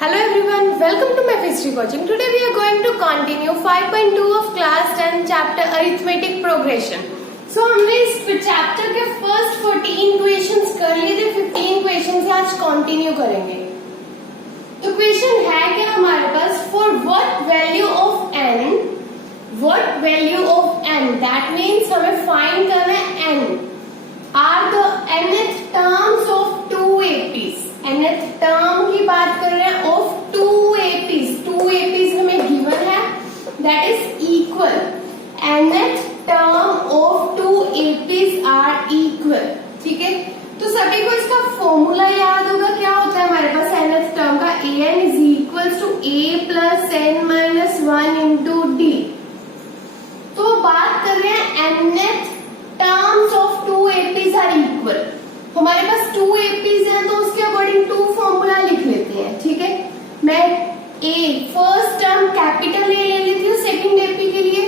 Hello everyone, welcome to my history coaching. Today we are going to continue 5.2 of class 10 chapter arithmetic progression. So हमने इस chapter के first 14 questions कर लिए थे, 15 questions आज continue करेंगे. तो क्वेश्चन है कि हमारे पास for what value of n, that means हमें फाइंड करना है n are the nth terms of two APs. nth term की बात कर रहे हैं ऑफ टू एपीज हमें गिवन है, that is equal. nth term of two APs are equal. ठीक है, तो सभी को इसका फॉर्मूला याद होगा. क्या होता है हमारे पास nth टर्म का, an is equal to a plus n minus 1 into d. तो बात कर रहे हैं nth terms of two APs are equal. हमारे पास टू एपीज हैं तो उसके अकॉर्डिंग टू फॉर्मूला लिख लेते हैं. ठीक है, मैं फर्स्ट टर्म कैपिटल ए ले लेती हूँ सेकंड एपी के लिए,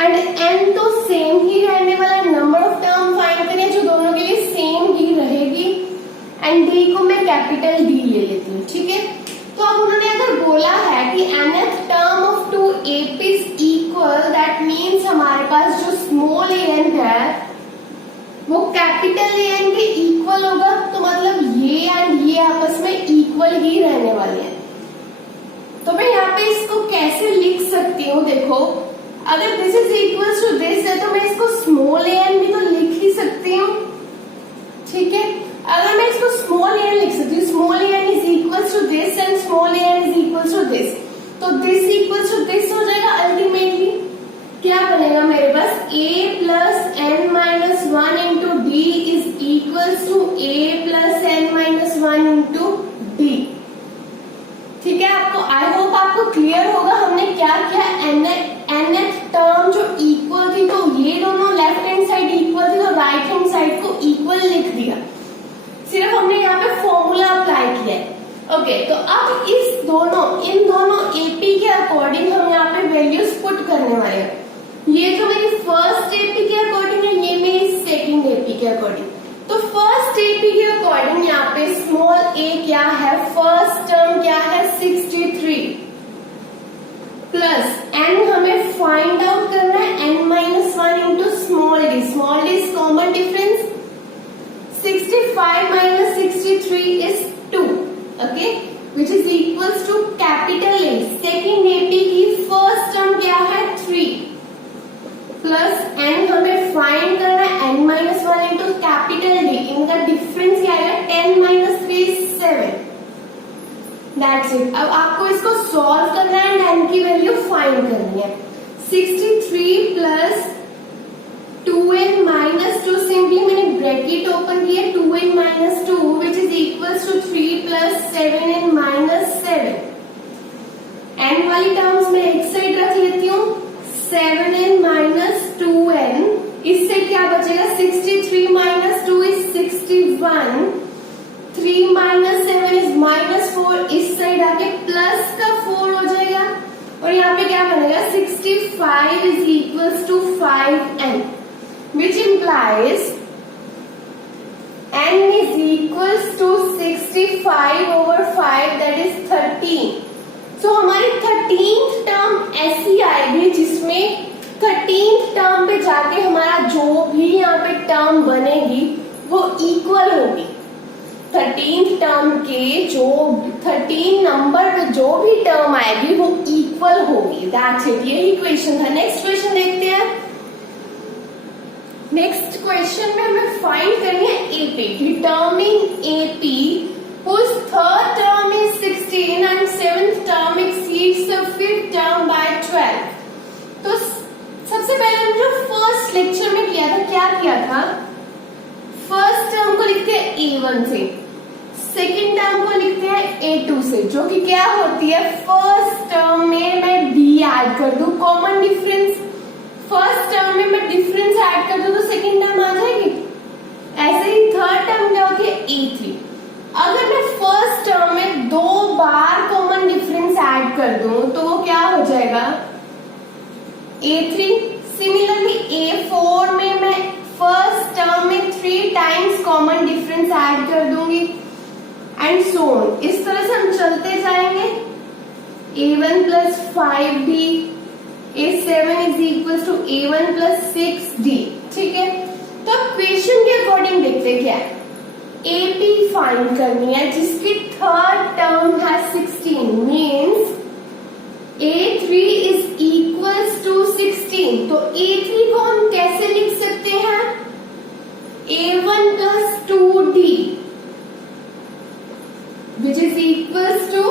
एंड n तो सेम ही रहने वाला. नंबर ऑफ टर्म फाइंड करें जो दोनों के लिए सेम ही रहेगी, एंड d को मैं कैपिटल D ले लेती हूँ. ठीक है, तो अब उन्होंने अगर बोला है कि nth term of two APs equal, that means हमारे पास जो स्मॉल an है वो कैपिटल an के इक्वल होगा. तो मतलब ये एंड ये आपस में इक्वल ही रहने वाले हैं. तो मैं यहाँ पे इसको कैसे लिख सकती हूँ, देखो अगर this is equal to this है तो मैं इसको स्मॉल an भी तो लिख ही सकती हूँ. ठीक है, अगर मैं इसको स्मॉल an लिख सकती हूँ, small an is equal to this and small an is equal to this, तो दिस इक्वल टू दिस हो जाएगा. अल्टीमेटली क्या बनेगा मेरे पास, a plus n minus 1 into d is equal to a plus n minus 1 into d. ठीक है, आपको आई होप आपको क्लियर होगा हमने क्या किया. nth टर्म जो इक्वल थी तो ये दोनों लेफ्ट हैंड साइड इक्वल थी तो राइट हैंड साइड को इक्वल लिख दिया. सिर्फ हमने यहाँ पे फॉर्मूला अप्लाई किया है. ओके, तो अब इन दोनों एपी के अकॉर्डिंग हम यहाँ पे वैल्यूज पुट करने वाले हैं. ये जो मेरी फर्स्ट एपी के अकॉर्डिंग है, ये मेरी सेकंड एपी के अकॉर्डिंग. तो फर्स्ट एपी के अकॉर्डिंग यहाँ पे स्मॉल a क्या है, फर्स्ट टर्म क्या है 63 प्लस n हमें फाइंड आउट करना है n minus 1 into small d. Small d is common difference. 65 minus 63 is 2. Okay, which is equals to capital A. Second AP की फर्स्ट टर्म क्या है 3 प्लस n हमें find करना है n minus 1 into capital D. इनका difference क्या है, 10 minus 3 is 7. That's it. अब आपको इसको सॉल्व करना है एंड n की वैल्यू फाइंड करनी है. 63 प्लस 2n माइनस 2, सिंपली मैंने ब्रैकेट ओपन किया, 2n minus 2 which is equals to 3 plus 7n minus 7. n वाली टर्म्स में एक साइड रख लेती हूँ. 7n माइनस 2n, इससे क्या बचेगा, 63 minus 2 is 61, 3 minus 7 is minus 4, इस साइड आके प्लस का 4 हो जाएगा, और यहाँ पे क्या बनेगा 65 is equals to 5n, which implies n is equals to 65 over 5, that is 13. तो हमारी 13th टर्म ऐसी आएगी जिसमें 13th टर्म पे जाके हमारा जो भी यहाँ पे टर्म बनेगी वो इक्वल होगी. 13th टर्म के जो 13 नंबर पे जो भी टर्म आएगी वो इक्वल होगी. दैट्स इट, यही क्वेश्चन था. नेक्स्ट क्वेश्चन देखते हैं. नेक्स्ट क्वेश्चन में हमें फाइंड करनी है AP. Determine AP whose third term is 16 and seventh term exceeds the fifth term by 12. तो सबसे पहले हम जो फर्स्ट लेक्चर में किया था, क्या किया था, फर्स्ट टर्म को लिखते हैं A1 से, सेकंड टर्म को लिखते हैं A2 से, जो कि क्या होती है, फर्स्ट टर्म में मैं B ऐड कर दूं, कॉमन डिफरेंस. फर्स्ट टर्म में मैं डिफरेंस ऐड कर दूं तो सेकंड टर्म आ जाएगी. ऐसे ही थर्ड टर्म क्या होती है A3. अगर मैं फर्स्ट टर्म में 2 बार कॉमन डिफरेंस ऐड कर दूं तो वो क्या हो जाएगा, A3. सिमिलरली A4 में मैं फर्स्ट टर्म में 3 टाइम्स कॉमन डिफरेंस ऐड कर दूंगी, एंड सो ऑन. इस तरह से हम चलते जाएंगे a1 plus 5d, a7 is equals to a1 plus 6d। ठीक है, तो अब क्वेश्चन के अकॉर्डिंग देखते हैं क्या है। AP फाइंड करनी है जिसकी थर्ड टर्म है 16, means A3 is equals to 16। तो A3 को हम कैसे लिख सकते हैं, A1 plus 2D which is equals to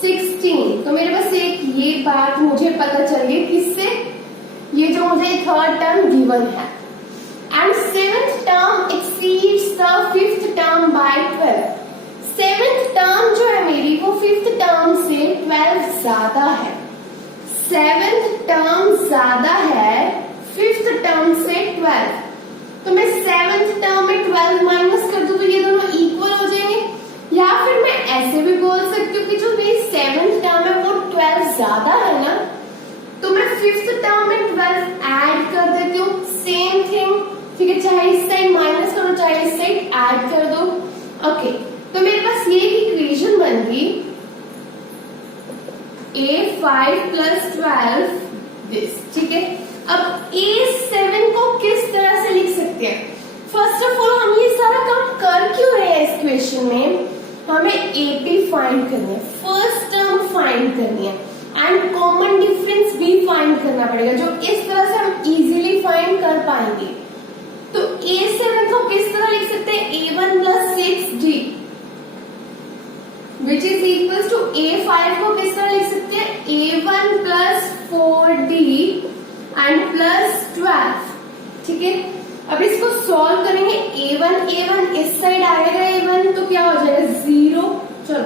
16। तो मेरे पास एक ये बात मुझे पता चल गई किससे, ये जो मुझे थर्ड टर्म गिवन है। And seventh term exceeds the fifth term by 12। Seventh term जो है मेरी वो फिफ्थ टर्म से 12 ज्यादा है। सेवेंथ टर्म ज्यादा है फिफ्थ टर्म से 12। तो मैं सेवेंथ टर्म में 12 माइनस कर दूं तो ये दोनों इक्वल हो जाएंगे, या फिर मैं ऐसे भी बोल सकती हूँ कि जो मेरी सेवेंथ टर्म है वो 12 ज्यादा है ना, तो मैं फिफ्थ टर्म में 12 ऐड कर देती हूँ। सेम थिंग, ठीक है, चाहे इस साइड माइनस करो चाहे इस साइड ऐड कर दो। ओके, तो मेरे पास ये इक्वेशन बन गई A5 plus 12 दिस। ठीक है, अब A7 को किस तरह से लिख सकते हैं। फर्स्ट ऑफ ऑल हम ये सारा काम कर क्यों रहे हैं इस क्वेश्चन में, हमें AP फाइंड करनी है, फर्स्ट टर्म फाइंड करनी है एंड कॉमन डिफरेंस भी फाइंड करना पड़ेगा, जो इस तरह से हम इजीली फाइंड कर पाएंगे। तो A7 को किस तरह लिख सकते हैं, A1 plus 6D which is equals to A5 को किस तरह लिख सकते हैं, A1 plus 4D and plus 12। ठीक है, अब इसको सॉल्व करेंगे। A1 इस साइड आएगा A1 तो क्या हो जाएगा 0। चलो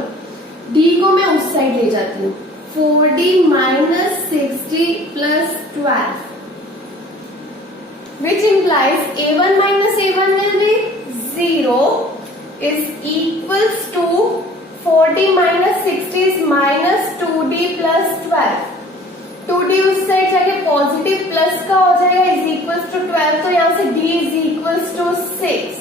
D को मैं उस साइड ले जाती हूँ, 4D minus 6D plus 12 which implies A1 minus A1 will be 0 is equals to 4D minus 60 is minus 2D plus 12। 2D उस साइड जाके पॉजिटिव प्लस का हो जाएगा इज इक्वल्स टू 12, तो यहाँ से D इज इक्वल्स टू 6।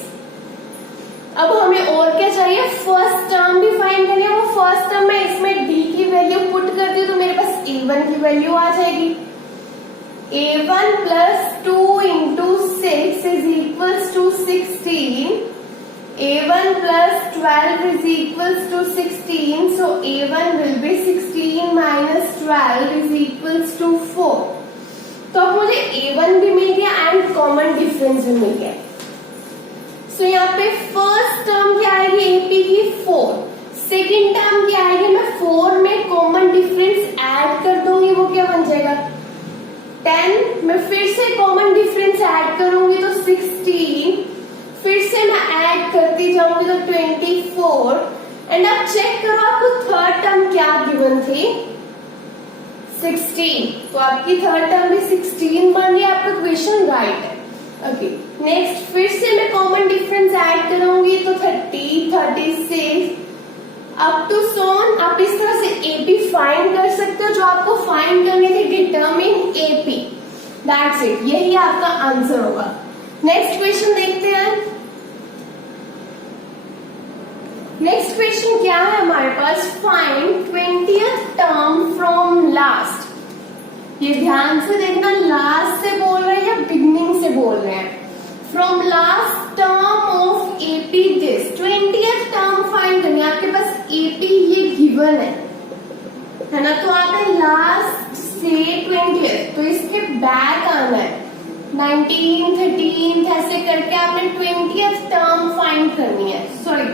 अब हमें और क्या चाहिए, फर्स्ट टर्म भी फाइंड करनी है। वो फर्स्ट टर्म में इसमें D की वैल्यू पुट कर दी तो मेरे पास A1 की वैल्यू आ जाएगी। A1 plus 2 into 6 is equals to 16। A1 plus 12 is equals to 16, so A1 will be 16 minus 12 is equals to 4। तो अब मुझे A1 भी मिल गया एंड कॉमन डिफरेंस भी मिल गया। सो यहाँ पे फर्स्ट टर्म क्या आएगी AP की 4, सेकेंड टर्म क्या आएगी, मैं 4 में कॉमन डिफरेंस ऐड कर दूंगी, वो क्या बन जाएगा 10। मैं फिर से कॉमन डिफरेंस ऐड करूंगी तो 16, फिर से मैं ऐड करती जाऊंगी तो 24। एंड अब चेक करो आपको थर्ड टर्म क्या गिवन थी, 16। तो आपकी थर्ड टर्म भी 16 बन गई, आपका क्वेश्चन राइट है। ओके, नेक्स्ट फिर से मैं कॉमन डिफरेंस ऐड करूंगी तो 30, 36 अप टू सोन। आप इस तरह से AP फाइंड कर सकते हो, जो आपको फाइंड करने थे डिटरमिन AP। दैट्स इट, यही आपका आंसर होगा। नेक्स्ट क्वेश्चन देखते हैं। नेक्स्ट क्वेश्चन क्या है हमारे पास, find 20th term from last. ये ध्यान से देखना, लास्ट से बोल रहे हैं या बिगनिंग से बोल रहे हैं। From last term of AP this, 20th term find करनी है। आपके पास AP ये गिवन है ना, तो आपने लास्ट से 20th, तो इसके बैक आना है 19, 13 ऐसे करके आपने 20th टर्म फाइंड करनी है। सॉरी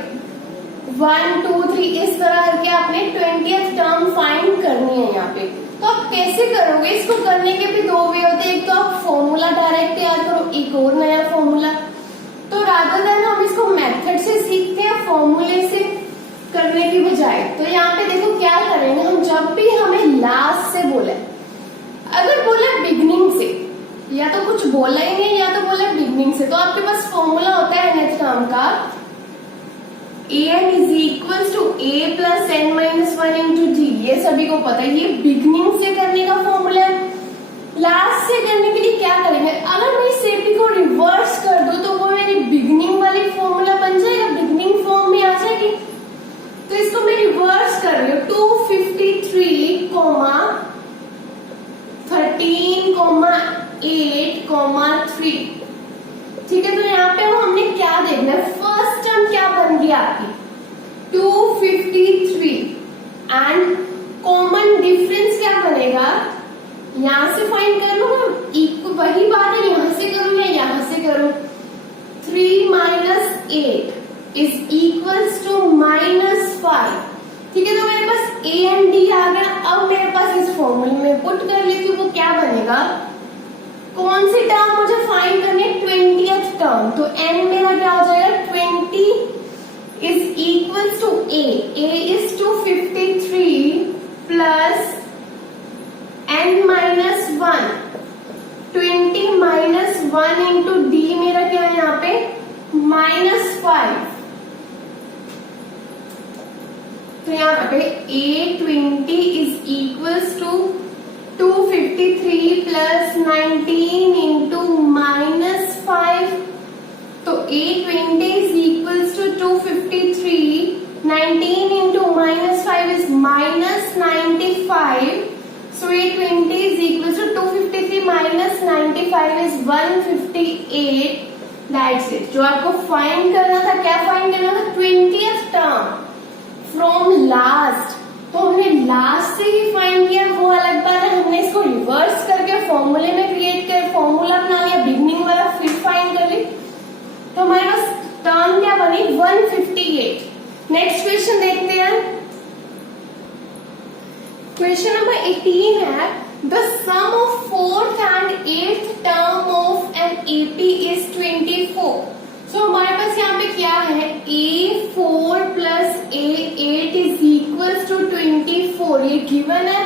1, 2, 3 इस तरह करके आपने 20th टर्म फाइंड करनी है यहाँ पे। तो आप कैसे करोगे, इसको करने के भी दो वे होते हैं। एक तो आप फॉर्मूला डायरेक्ट तैयार करो, एक और नया फॉर्मूला। तो रादर देन हम इसको मेथड से सीखते हैं फॉर्मूले से करने की बजाय। तो यहाँ पे देखो क्या करेंगे हम, जब भी हमें लास्ट से बोले, अगर बोला बिगनिंग से, या तो कुछ बोला ही नहीं या तो बोला बिगनिंग से, तो आपके पास फॉर्मूला होता है nth टर्म का, an is equals to a plus n minus 1 into d। ये सभी को पता है, ये बिगनिंग से करने का फॉर्मूला है। लास्ट से करने के लिए क्या करेंगे, अगर मैं इस AP को रिवर्स कर दूं तो वो मेरी बिगनिंग वाली फॉर्मूला बन जाएगा, बिगनिंग फॉर्म में आ जाएगी। तो इसको मैं रिवर्स कर रही हूँ, 253, आपकी 253 एंड कॉमन डिफरेंस क्या बनेगा, यहां से फाइंड कर लो, वही बात है, यहां से करूं या यहां से करूं। 3 - 8 इज इक्वल्स टू -5। ठीक है, तो मेरे पास ए एंड डी आ गया। अब मेरे पास इस फॉर्मूले में पुट कर लेती हूँ, वो क्या बनेगा, कौन सी टर्म मुझे फाइंड करनी है, 20th टर्म। तो n मेरा क्या हो जाएगा, 20 is equals to a is 253 plus n - 1, 20 - 1 into d मेरा क्या है यहाँ पे -5। तो यहाँ पे A20 is equals to 253 plus 19 into -5। तो A20 is equals to 253, 19 into -5 is -95। So A20 is equals to 253 minus 95 is 158. That's it. जो आपको फाइंड करना था, क्या फाइंड करना था, 20th टर्म फ्रॉम लास्ट। तो हमने लास्ट से ही फाइंड किया, वो अलग बात है। हमने इसको रिवर्स करके फॉर्मूले में क्रिएट कर फॉर्मूला बना लिया, बिगनिंग वाला फिर फाइंड कर ली। तो हमारे पास टर्म क्या बनी, 158। नेक्स्ट क्वेश्चन देखते हैं। क्वेश्चन नंबर 18 है, the sum of 4th and 8th term of an AP is 24। So हमारे पास यहाँ पे क्या है, A4 plus A8 is equals to 24, ये गिवन है।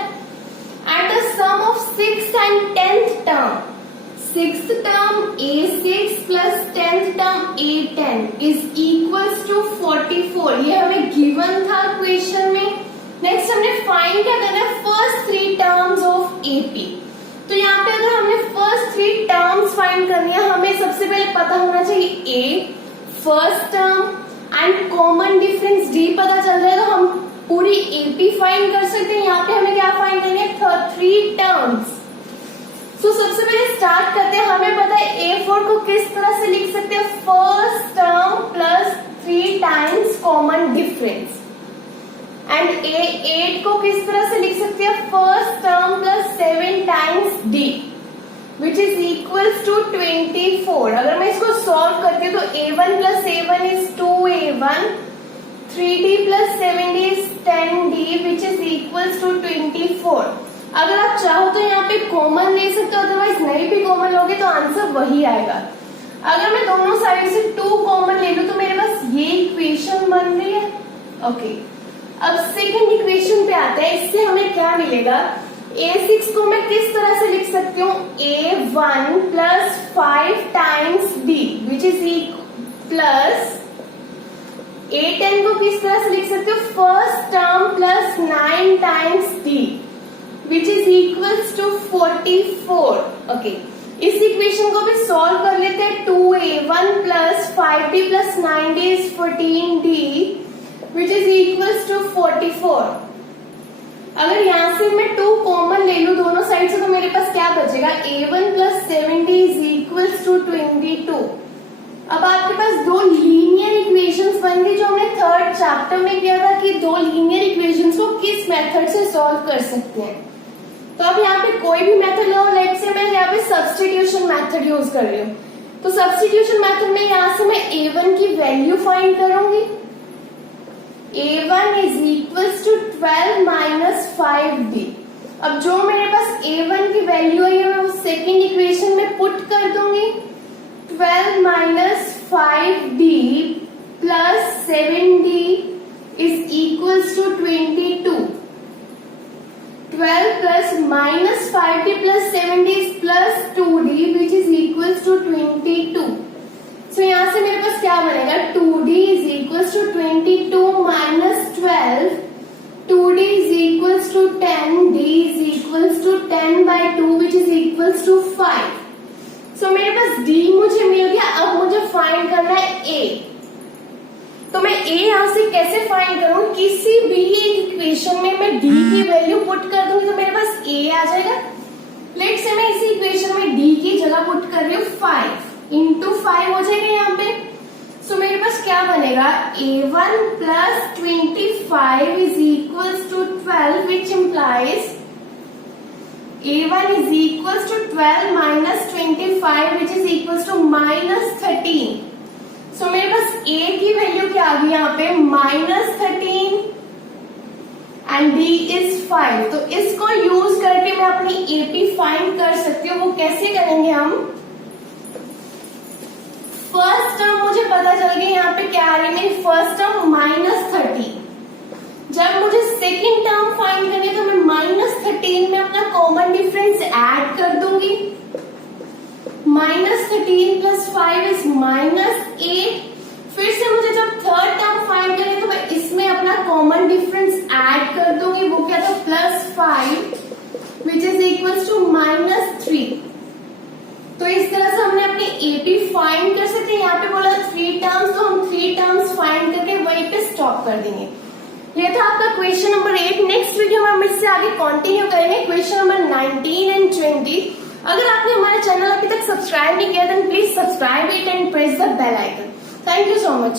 At the sum of 6th and 10th term, 6th term A6 plus 10th term A10 is equals to 44, ये हमें गिवन था क्वेश्चन में। नेक्स्ट हमने फाइंड क्या करना है, फर्स्ट 3 टर्म्स ऑफ एपी। तो यहाँ पे अगर हमने फर्स्ट 3 टर्म्स फाइंड करनी है, हमें सबसे पहले पता होना चाहिए a first term and common difference d पता चल रहा है, तो हम पूरी एपी फाइंड कर सकते हैं। यहाँ पे हमें क्या फाइंड करनी है, 3 टर्म्स। सो सबसे पहले स्टार्ट करते हैं। हमें पता है A4 को किस तरह से लिख सकते हैं, first term plus 3 times common difference. And A8 को किस तरह से लिख सकते हैं, first term plus 7 times D which is equals to 24। अगर मैं इसको सॉल्व करती हूँ तो A1 plus A1 is 2A1, 3D plus 7D is 10D which is equals to 24। अगर आप चाहो तो यहाँ पे कॉमन ले सकते हो, अदरवाइज नहीं भी कॉमन लोगे तो आंसर वही आएगा। अगर मैं दोनों साइड से 2 कॉमन ले लूं तो मेरे पास ये इक्वेशन बन रही है। ओके, अब सेकंड इक्वेशन पे आते हैं। इससे हमें क्या मिलेगा, A6 को मैं किस तरह से लिख सकती हूँ, A1 plus 5 times D which is plus A10 को किस तरह से लिख सकते हो, first term plus 9 times D which is equals to 44। Okay, इस इक्वेशन को भी सॉल्व कर लेते हैं। 2A1 plus 5D plus 9D is 14D which is equals to 44। अगर यहां से मैं 2 कॉमन ले लू दोनों साइड से, तो मेरे पास क्या बचेगा, A1 plus 7D is equals to 22। अब आपके पास 2 लीनियर इक्वेशंस बन गई, जो हमने 3rd चैप्टर में किया था कि 2 लीनियर इक्वेशंस को किस मेथड से सॉल्व कर सकते हैं। तो अब यहाँ पे कोई भी मेथड लो, लेट्स से मैं यहाँ पे सब्स्टिट्यूशन मेथड यूज कर रही हूँ। तो सब्स्टिट्यूशन मेथड में यहाँ से मैं A1 की वैल्यू फाइंड करूंगी। A1 is equals to 12 minus 5D। अब जो मेरे पास A1 की वैल्यू है, मैं वो सेकेंड इक्वेशन में पुट कर दूंगी। 12 minus 5D plus 7D is equals to 22। 12 plus minus 5D plus 7D plus 2D which is equals to 22। So यहाँ से मेरे पास क्या बनेगा, 2D is equals to 22 minus 12, 2D is equals to 10, D is equals to 10 by 2 which is equals to 5। So मेरे पास D मुझे मिल गया। अब मुझे फाइंड करना है A। तो मैं A यहाँ से कैसे फाइंड करूं, किसी भी एक इक्वेशन में मैं D की वैल्यू पुट कर दूंगी तो मेरे पास A आ जाएगा। लेट्स से मैं इसी इक्वेशन में D की जगह पुट कर रही हूँ 5 इंटू 5 हो जाएगा यहाँ पे। सो मेरे पास क्या बनेगा, a1 plus 25 is equals to 12 which implies a1 is equals to 12 minus 25 which is equals to minus 13. So मेरे पास a की वैल्यू क्या आ गई यहाँ पे -13 and b is 5. तो इसको यूज करके मैं अपनी AP फाइंड कर सकती हूँ. वो कैसे करेंगे हम, फर्स्ट टर्म मुझे पता चल गई यहाँ पे क्या आ रही है मेरी फर्स्ट टर्म -30. जब मुझे सेकेंड टर्म फाइंड करनी है तो मैं -13 में अपना कॉमन डिफरेंस ऐड कर दूंगी. -13 प्लस 5 इज -8. फिर से मुझे जब थर्ड टर्म फाइंड करनी है तो मैं इसमें अपना कॉमन डिफरेंस ऐड कर दूंगी. वो क्या था, +5 विच इज इक्वल्स टू -3. तो इस तरह से हमने अपनी एपी फाइंड कर सकते हैं. यहाँ पे बोला 3 टर्म्स, तो हम 3 टर्म्स फाइंड करके वहीं पे स्टॉप कर देंगे. ये था आपका क्वेश्चन नंबर 8. नेक्स्ट वीडियो में हम इससे आगे कंटिन्यू करेंगे क्वेश्चन नंबर 19 एंड 20. अगर आपने हमारा चैनल अभी तक सब्सक्राइब नहीं किया then please subscribe it and press the bell icon. Thank you so much.